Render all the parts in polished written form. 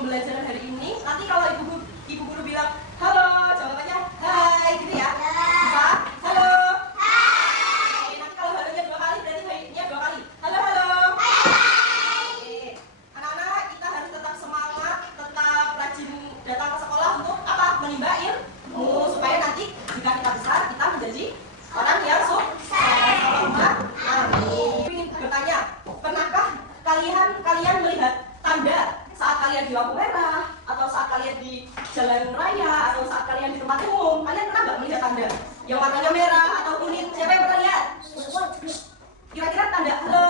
pembelajaran hari ini, nanti kalau ibu guru bilang halo, jawabannya hai gitu ya. Bisa? Halo. Hai. Nanti kalau halonya 2 kali berarti hai-nya 2 kali. Halo, halo. Hai. Anak-anak, kita harus tetap semangat, tetap rajin datang ke sekolah untuk apa? Menimba ilmu supaya nanti jika kita besar kita menjadi orang yang sukses. Amin. Ingin bertanya, pernahkah kalian melihat tanda saat kalian di lampu merah, atau saat kalian di jalan raya, atau saat kalian di tempat umum? Kalian pernah nggak melihat tanda yang warnanya merah atau kuning? Siapa yang pernah lihat? Kira-kira tanda halo?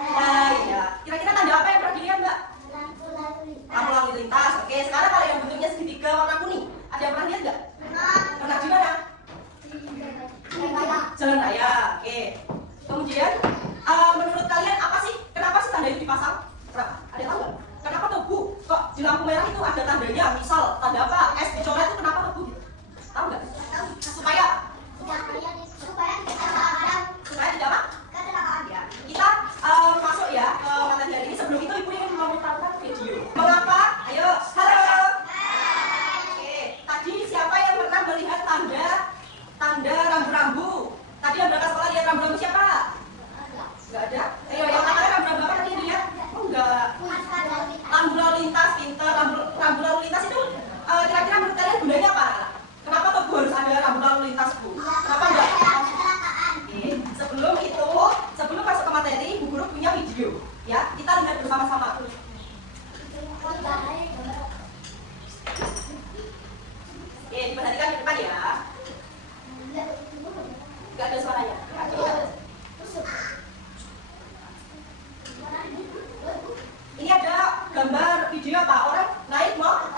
Hai ya. Kira-kira tanda apa yang pernah dilihat mbak? Lampu lalu lintas. Oke, sekarang kalau yang bentuknya segitiga warna kuning, ada yang pernah lihat nggak? Pernah di mana? Jalan raya. Oke. Kemudian menurut kalian apa sih? Kenapa sih tanda itu dipasang? Kenapa? Ada yang tahu nggak? Kenapa tuh Bu? Kok di lampu merah itu ada tandanya? Misal tanda apa? S dicoret itu kenapa tuh Bu? Tahu nggak? Supaya tidak apa? Ya. Kita masuk ya ke materi hari ini. Sebelum itu Ibu ingin memutarkan video. Mengapa? Ayo, halo. Oke, tadi siapa yang pernah melihat tanda rambu-rambu? Tadi yang berangkat sekolah lihat rambu-rambu siapa? Nggak ada. Ayo, yang katanya rambu-rambu apa tadi dilihat? Oh enggak. Rambu lalu lintas, pintar. Rambu lalu lintas itu kira-kira menurut kalian gunanya apa? Kenapa tuh Bu harus ada rambu lalu lintas Bu? Kenapa enggak? Oke, sebelum masuk ke materi, Bu Guru punya video ya. Kita lihat bersama-sama. Oke, diperhatikan di depan ya. Enggak ada suaranya. Ini ada gambar video apa? Orang naik motor.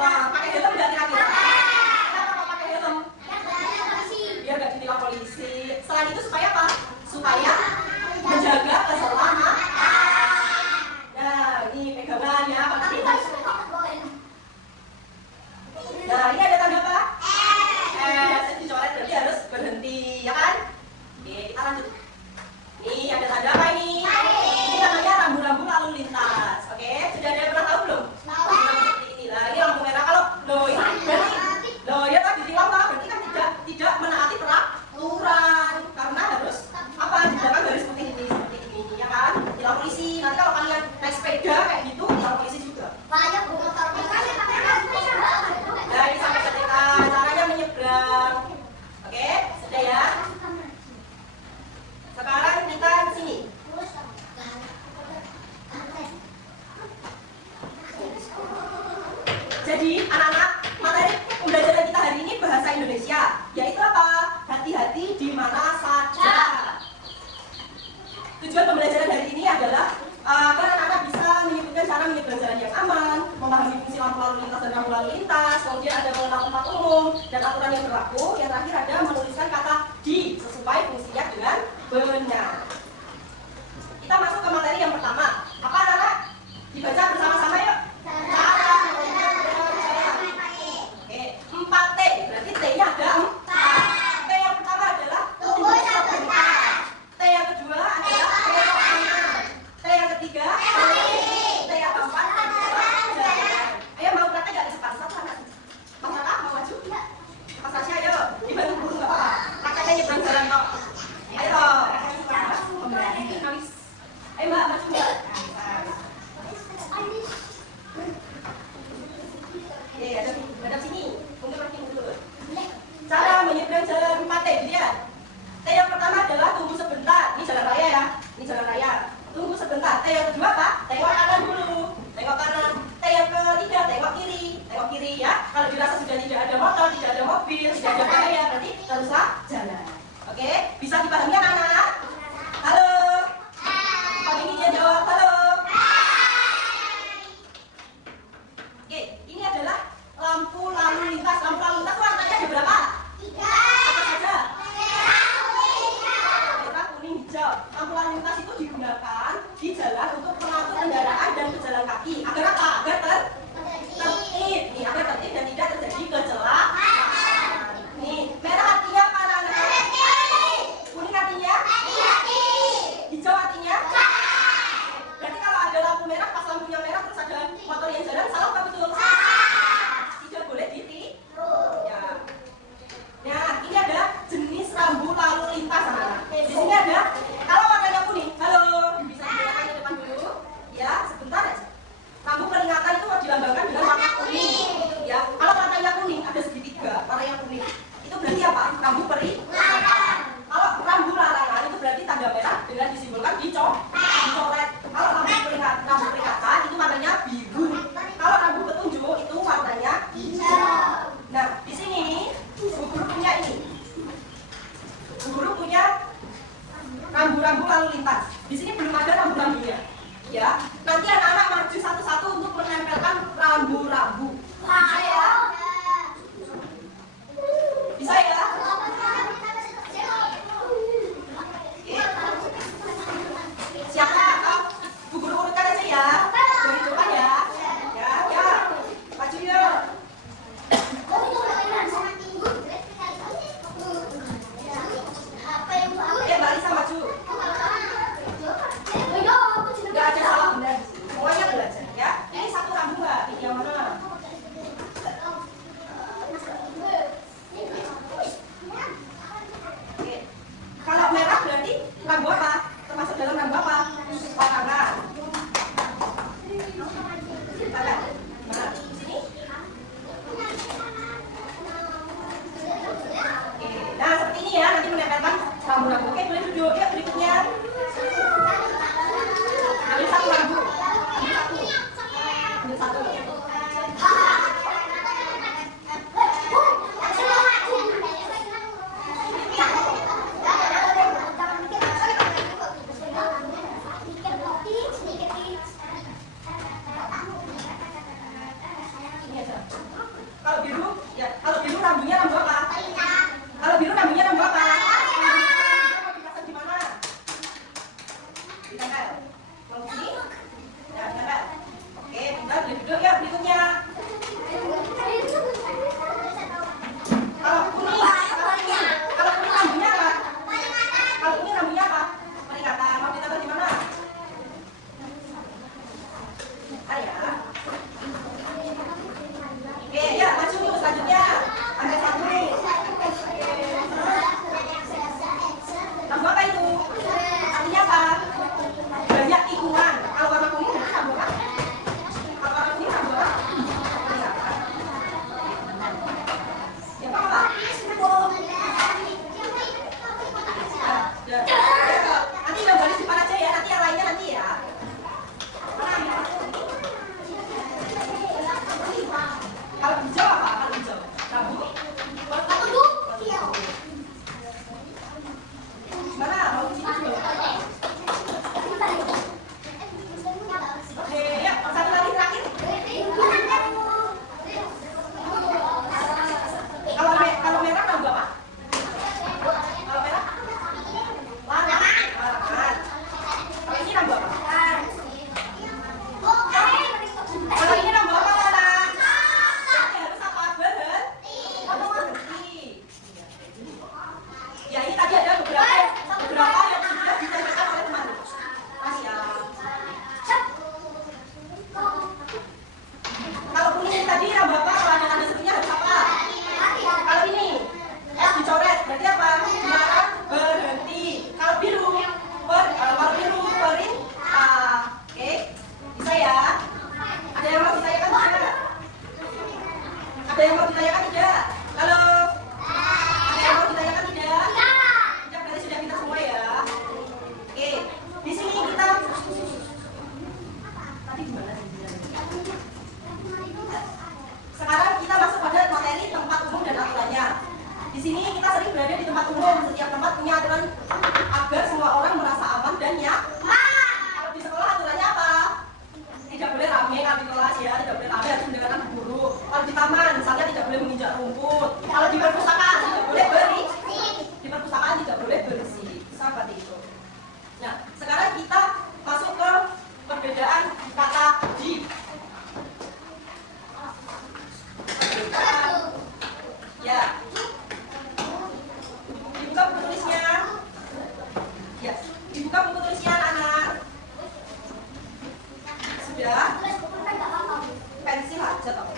Pakai helm nggak kira-kira? Kenapa kok pakai helm? Biar nggak ditilang polisi. Selain itu supaya apa? Supaya menjaga keselamatan. Nah, ini pegangannya. Nah, ini ada tanda apa? Dicoret berarti harus berhenti, ya kan? Oke, kita lanjut. Nih, ada tanda apa ini? Ini namanya rambu-rambu lalu lintas. Oke, sudah ada yang pernah tahu belum? Seperti ini. Nah, ini lampu merah. Kalau ini berarti ya tadi ditilang berarti kan tidak menaati peraturan karena harus apa? Di belakang garis seperti ini, ya kan? Ditilang polisi. Nanti kalau kalian naik sepeda kayak gitu, ditilang polisi juga. Nah, ini sampai ketika caranya menyeberang. Oke, sudah ya. Sekarang kita ke sini. Jadi anak-anak, materi pembelajaran kita hari ini bahasa Indonesia, yaitu apa? Hati-hati di mana saja. Tujuan pembelajaran hari ini adalah agar anak-anak bisa menyebutkan cara menyeberang jalan yang aman, memahami fungsi lampu lalu lintas dan rambu lalu lintas, kemudian ada mengenal tempat umum dan aturan yang berlaku. Yang terakhir ada menuliskan kata di sesuai fungsinya dengan benar. Kita masuk ke materi yang pertama. Apa anak-anak? Dibaca bersama-sama yuk. Cara menyeberang jalan. Oke, 4T. Berarti T-nya ada 4. T yang pertama adalah tunggu sebentar. T yang kedua adalah belok kanan. T yang ketiga T yang keempat adalah jalan. Ayo mau praktek nggak cepat? Satu anak. Mau kakak? Mau maju? Pas saja ayo. Dibantu guru nggak apa-apa. Praktek Mana? Sini? Oke, nah seperti ini ya, nanti menempelkan rambu-rambu. Oke, boleh duduk. Yuk, berikutnya. Ambil satu rambu. Ambil satu. Kalau biru, ya. Kalau biru rambunya rambu apa? Kalau biru rambunya rambu apa? Mau dipasang di mana? Ditempel. Mau sini? Ya, ditempel. Oke, pintar, boleh duduk ya. Berikutnya. Kalau kuning rambunya apa? Kalau kuning rambunya apa? Peringatan. Mau ditempel di mana? Ya. Oke, ya maju selanjutnya. Ambil satu. Rambu apa itu? Artinya apa? Banyak tikungan. Kalau warna kuning berarti rambu apa? Kalau warna kuning rambu apa? Ya, apa? Ya. Nanti yang baris depan aja ya. Nanti yang lainnya nanti ya. Mana ambil satu? Kalau hijau apa? Kalau hijau rambu? Mana? Mau di sini juga? Oke, ya. Satu lagi terakhir. Kalau merah rambu apa? Kalau merah? Larangan. Kalau ini rambu apa? Kalau ini rambu apa, Lana? Harus apa? Berhenti. Ya, ini tadi ada beberapa yang sudah ditanyakan oleh teman. Ya. Kalau kuning tadi rambu apa? Kalau ada tanda serunya harus apa? Kalau ini dicoret, berarti apa? Dilarang berhenti. Kalau biru, perintah. Oke, bisa ya? Ada yang mau ditanyakan tidak? Ada yang mau ditanyakan tidak? Halo? Ada yang mau ditanyakan tidak? Tidak, berarti sudah kita semua ya. Oke, di sini kita tadi gimana sih? Sekarang kita masuk pada materi tempat umum dan aturannya. Di sini kita sering berada di tempat umum. Setiap tempat punya aturan agar semua orang merasa aman dan nyaman. Kalau di sekolah aturannya apa? Tidak boleh rame kalau di kelas ya, tidak boleh rame, harus mendengarkan guru. Kalau di taman, misalnya tidak boleh menginjak rumput. Kalau di perpustakaan tidak boleh berisik. Di perpustakaan tidak boleh berisik. Seperti itu. Nah, sekarang kita masuk ke perbedaan kata di. Ya. Dibuka buku tulisnya. Ya, dibuka buku tulisnya anak-anak. Sudah? Pensil aja toh.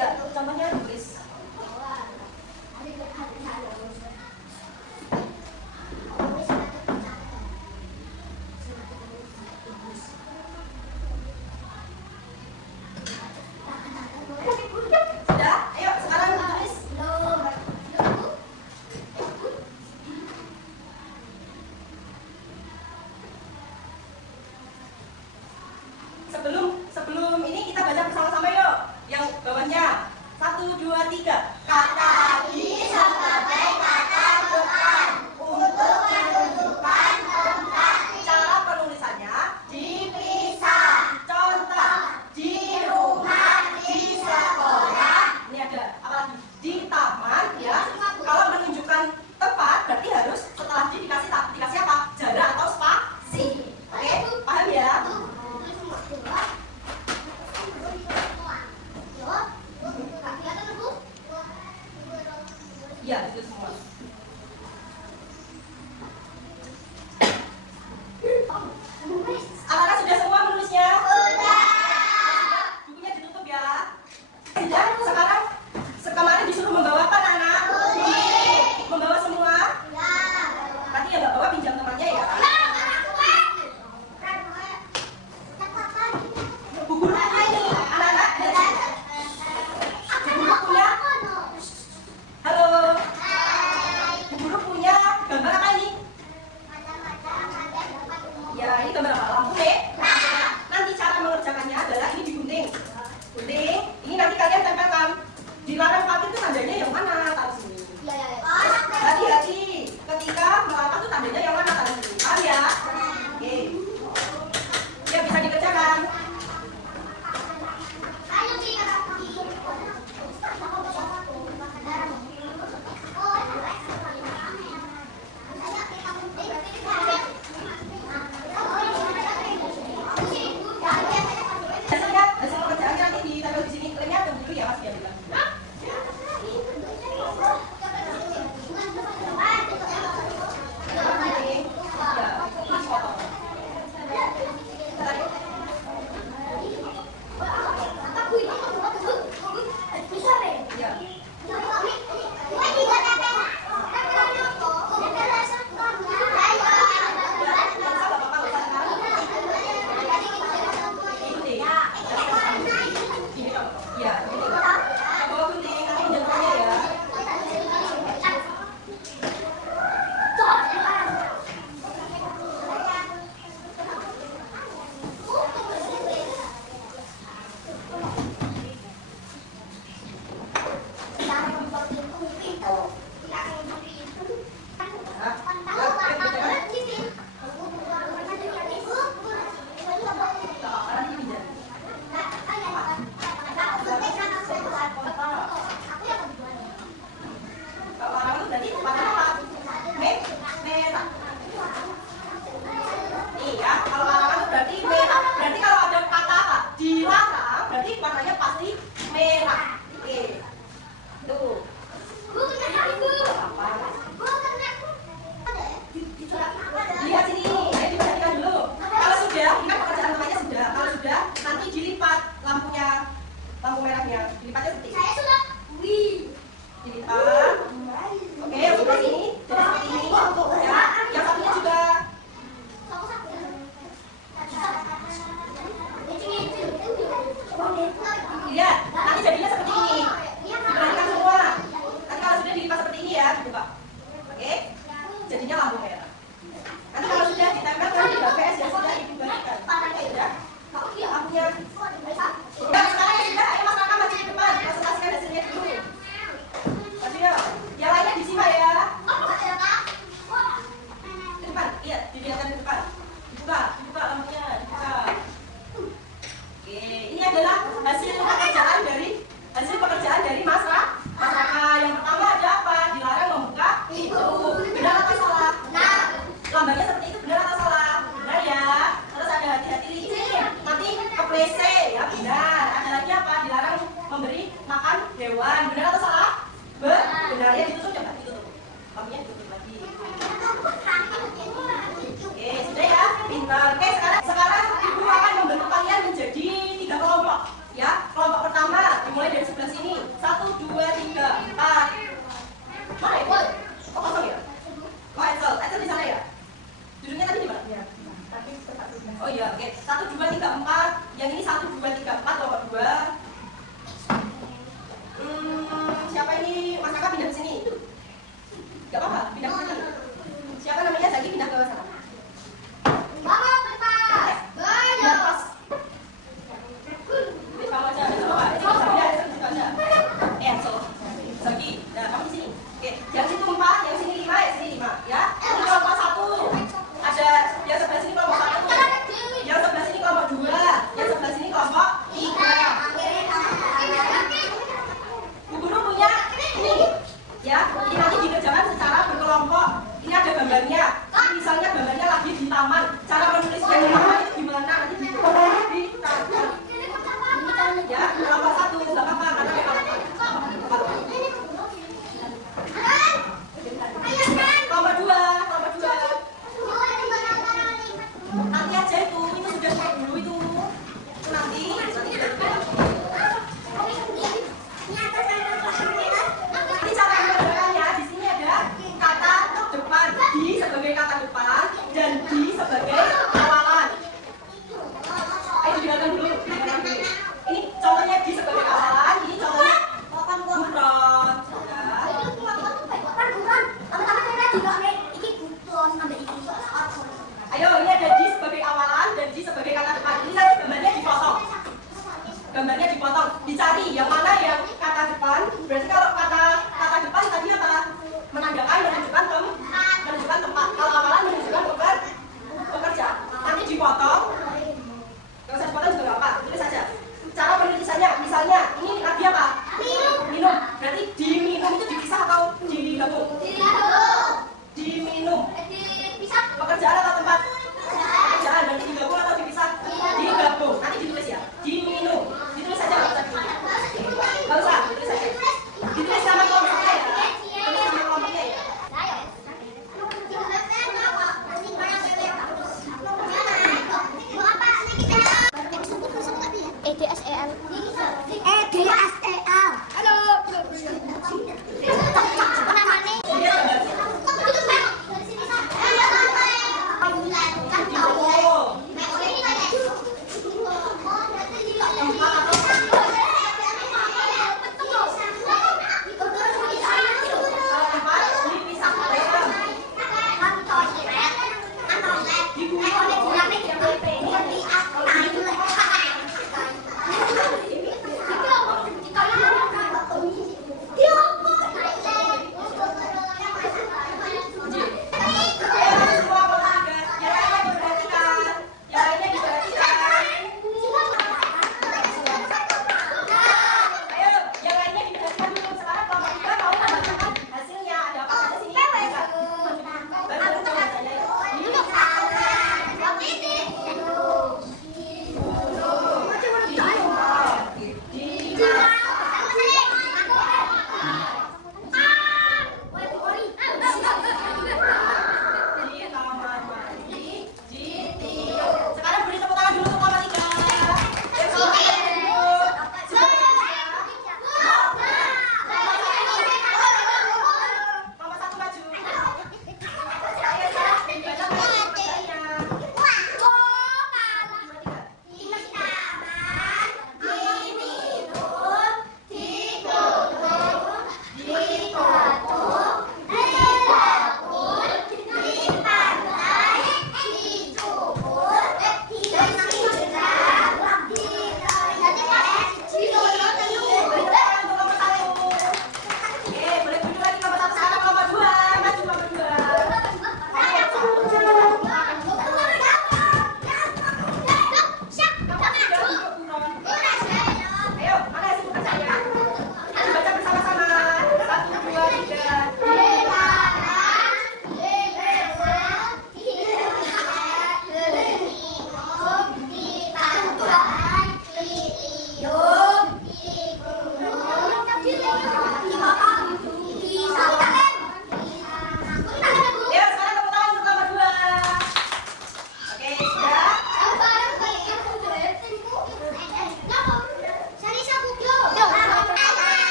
Ya, contohnya tulis. Sudah, ayo sekarang tulis. Sebelum ini kita baca bersama-sama yuk. Yang bawahnya 1, 2, 3. Kata ini sebagai kata depan untuk menunjukkan tempat Cara penulisannya dipisah. contoh Di rumah, di sekolah, ini ada apa lagi? Di taman ya. Kalau menunjukkan tempat berarti harus setelah dikasih apa? Jarak atau spasi. Oke, paham ya? Iya, itu semua. Apakah sudah semua menulisnya? Bukunya ditutup ya. Sudah, sekarang kemarin disuruh membawa apa anak-anak? Membawa semua? Nanti yang nggak bawa pinjam temannya ya. Buku bukunya ini anak-anak. Buku bukunya. Halo. Buku bukunya gambar apa ini? Ya, ini gambar apa? Lampu nih. Nanti cara mengerjakannya adalah ini digunting. Gunting. Ini nanti kalian tempelkan. Dilarang pakai itu tandanya yang mana? Taruh sini. Hati-hati. Ketika melangkah itu tandanya yang mana? Taruh sini. Paham ya? Oke. Ya, bisa dikerjakan. Hasil pekerjaannya nanti ditempel di sini. Klaimnya tunggu dulu ya, Mas. Ya, bilang. Warnanya pasti merah. Oke. Tuh. Lihat sini, ayo diperhatikan dulu. Kalau sudah, ini kan pekerjaan namanya sudah. Kalau sudah, nanti dilipat lampunya, lampu merahnya. Dilipatnya seperti ini. Dilipat. Oke, yang sebelah sini jadi seperti ini. Ya, yang satunya juga. Lihat, nanti jadinya seperti ini. Diperhatikan semua. Nanti kalau sudah dilipat seperti ini ya, coba. Oke, jadinya lampu merah. Nanti kalau sudah ditempelkan di BPS yang sudah dibubarkan. Sudah, lampunya. Nah, sekarang ya sudah, ayo Mas Raka maju ke depan. Presentasikan hasilnya dulu. Maju ya. Yang lainnya disimak ya. Ke depan, lihat, dilihatkan ke depan. Dibuka lampunya, dibuka. Oke, ini adalah hasil pekerjaan dari Mas Raka. Yang pertama ada apa? Dilarang membuka itu. Benar atau salah? Lambangnya seperti itu, benar atau salah? Benar ya. Terus ada hati-hati licin, nanti kepleset ya, benar. Ada lagi apa? Dilarang memberi makan hewan, benar atau salah? Benar ya, ditutup coba, ditutup. Lampunya ditutup lagi. Oke, sudah ya, pintar. Oke, sekarang ibu akan membentuk kalian menjadi 3 kelompok. Ya, kelompok pertama dimulai dari sebelah sini.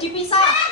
dipisah.